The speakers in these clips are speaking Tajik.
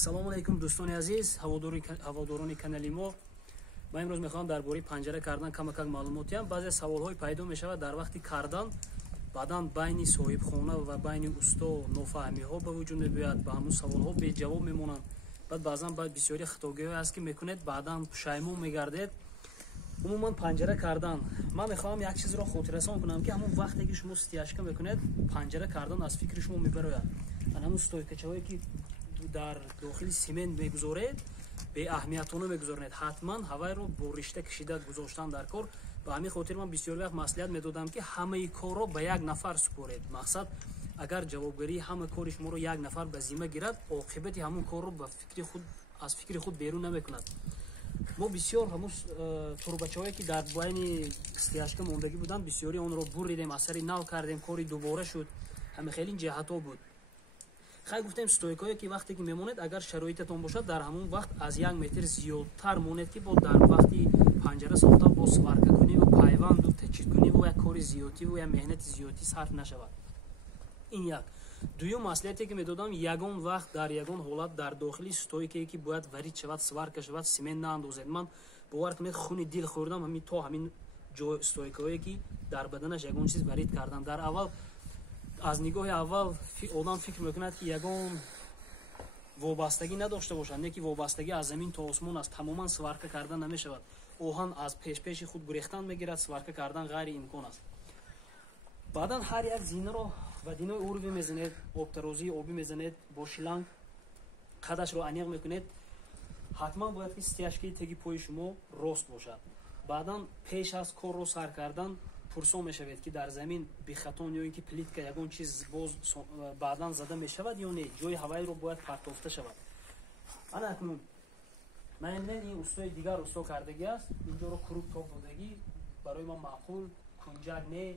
Салому алейкум дӯстони азиз, ҳаводорони канали мо. Ман имрӯз мехоҳам дар бораи панҷара кардан камакак маълумот диҳам. Баъзе саволҳои пайдо мешавад дар вақти кардан, баъдан байни соҳибхона ва байни усто нофаҳмиҳо ба вуҷуд меояд, ба ҳамун саволҳо беҷавоб мемонанд. Баъд баъзан бисёри хатогиҳое ҳаст ки мекунед, баъдан пушаймон мегардед. Умуман панҷара кардан, ман мехоҳам як чизро хотиррасон кунам ки ҳамун вақте ки шумо стяжка мекунед, панҷара кардан аз фикри шумо мебарояд. Ҳамун стойкачаҳое ки дар дохили семент мегузоред, беаҳамиятона мегузоред. Ҳатман ҳавайро бо ришта кашида гузоштан дар кор. Ба ҳамин хотир ман бисёри вақт маслиҳат медодам ки ҳамаи корро ба як нафар супоред. Мақсад, агар ҷавобгарии ҳама кори шуморо як нафар ба зимма гирад, оқибати ҳамун корро аз фикри худ берун намекунад. мо бисёр ҳамун турбачаҳое ки дар байни стяжка мондагӣ буданд, бисёри онро буридем, асари нав кардем, кори дубора шуд. Ҳамихелин ҷиҳатҳо буд. хай гуфтем стойкое ки вақте ки мемонед, агар шароитатон бошад, дар ҳамун вақт аз 1 метр зиёдтар монед ки бо дар вақти панҷара сохта бо сваркакуниву пайванду тачидкуниву як кори зиёдтиву як меҳнати зиёдтӣ сарф нашавад. Ин як. Дуюм маслиҳате ки медодам, ягон вақт дар ягон ҳолат дар дохили стойкае ки бояд варид шавад, сварка шавад, семент наандозед. Ман бовар кунед, хуни дил хӯрдам то ҳамин ҷои стойкаое ки дар баданаш ягон чиз варид кардам. Дар аввал, аз нигоҳи аввал одам фикр мекунад ки ягон вобастагӣ надошта бошад, не ки вобастагӣ аз замин то осмон аст, тамоман сварка кардан намешавад. Оҳан аз пешпеши худ гурехтан мегирад, сварка кардан ғайри имкон аст. баъдан ҳар як зинаро вадинои урви мезанед, обтарозии обӣ мезанед, бо шиланг қадашро аниқ мекунед. ҳатман бояд ки стяжкаи теги пои шумо рост бошад. баъдан пеш аз корро сар кардан пурсон мешавед ки дар замин бихатон ё ин ки плитка ягон чиз боз баъдан зада мешавад ё не, ҷои ҳавайро бояд партофта шавад. ана акнун майнен ин устои дигар усто кардагӣ аст. инҷоро курук тоб додагӣ барои ман маъқул, кунҷак не,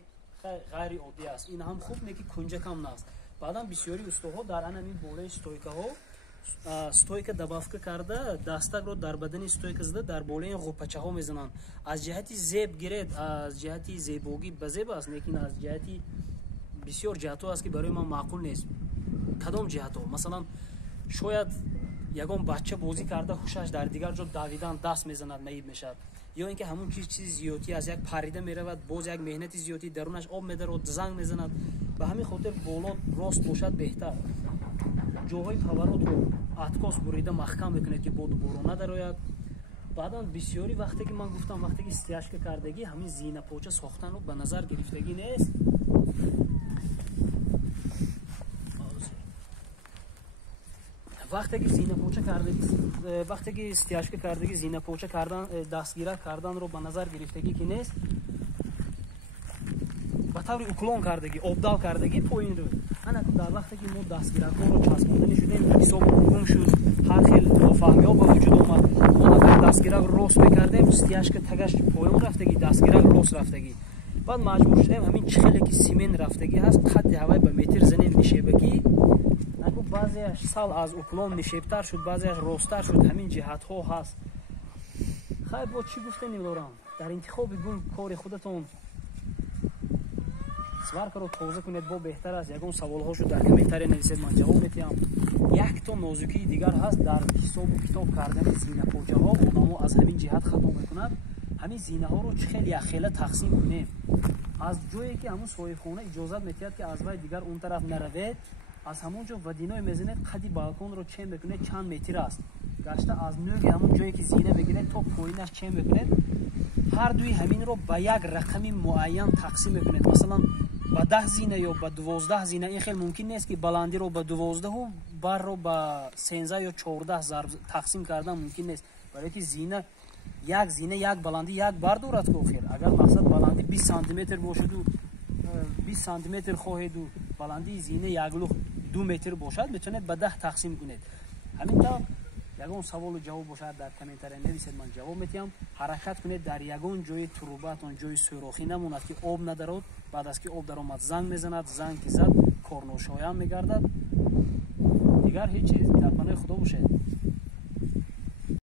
ғайри оддӣ аст. ин ҳам хуб не ки кунҷакам наст. баъдан бисёри устоҳо дар анамин болаи стойкаҳо стойка дабавка карда, дастакро дар бадани стойка зада дар болаи ғупачаҳо мезананд. Аз ҷиҳати зеб гиред, аз ҷиҳати зебогӣ ба зеб аст, лекин аз ҷиҳати бисёр ҷиҳатҳо аст ки барои ман маъқул нест. кадом ҷиҳатҳо? Масалан, шояд ягон бача бозӣ карда ҳушаш дар дигар ҷо давидан даст мезанад, наиб мешавад. ё ин ки ҳамун чизи зиёдтӣ аз як парида меравад, боз як меҳнати зиёдтӣ дарунаш об медарад, занг мезанад. ба ҳамин хотир боло рост бошад беҳтар. ҷоҳои паворотро откос бурида маҳкам мекунед ки боду борон надарояд. баъдан бисёри вақте ки ман гуфтам, вақте ки стяжка кардагӣ ҳамин зинапоча сохтанро ба назар гирифтагӣ нест. вақте ки зинапоча кардагӣ, вақте ки стяжка кардагӣ зинапоча кардан, дастгирак карданро ба назар гирифтагӣ ки нест, ба таври уклон кардагӣ, обдал кардагӣ поинро. ана дар вақте ки мо дастгиракҳоро часпондани шудем, ҳисоб гум шуд, ҳар хел нофаҳмиҳо ба вуҷуд омад. мо агар дастгирак рост мекардем, стяжка тагаш поён рафтагӣ, дастгирак рост рафтагӣ. баъд маҷбур шудем ҳамин чихеле ки семент рафтагӣ ҳаст, қадди ҳавай ба метр занем нишебагӣ. баъзеаш сал аз уклон нишебтар шуд, баъзеаш росттар шуд. ҳамин ҷиҳатҳо ҳаст. хайр, бо чӣ гуфтани дорам? дар интихоби гум кори худатон сваркаро тоза кунед, бо беҳтар аст. ягон саволҳошо дар комментария нависед, ман ҷавоб метиҳам. Якто нозукии дигар ҳаст дар ҳисобу китоб кардани зинапочаҳо. одамо аз ҳамин ҷиҳат хато мекунад. ҳамин зинаҳоро чихел якхела тақсим кунем. аз ҷое ки ҳамун соҳибхона иҷозат метиҳад ки аз вай дигар он тараф наравед, аз ҳамон ҷо вадиное мезанед, қадди балконро чен мекунед, чанд метр аст. гашта аз нӯги ҳамон ҷое ки зина мегиред то поинаш чен мекунед. ҳар дуи ҳаминро ба як рақами муайян тақсим мекунед. масалан, ба 10 зина ё ба 12 зина. ин хел мумкин нест ки баландиро ба 12 барро ба 13 ё 14 тақсим кардан мумкин нест. барое ки зина як баланди як бар дорад ки охир. агар мақсад баланди 20 сантиметр бошаду 20 сантиметр хоҳеду баландии зина як лух 2 метр бошад, метавонед ба 10 тақсим кунед. ҳамин тавр ягон саволу ҷавоб бошад, дар комментария нависед, ман ҷавоб метиҳам. ҳаракат кунед дар ягон ҷои турубатон ҷои сӯрохӣ намонад ки об надарод. баъд аз ки об даромад, занг мезанад, занг ки зад кор ношоям мегардад. дигар ҳеҷ чиз. дар паноҳи худо бошед.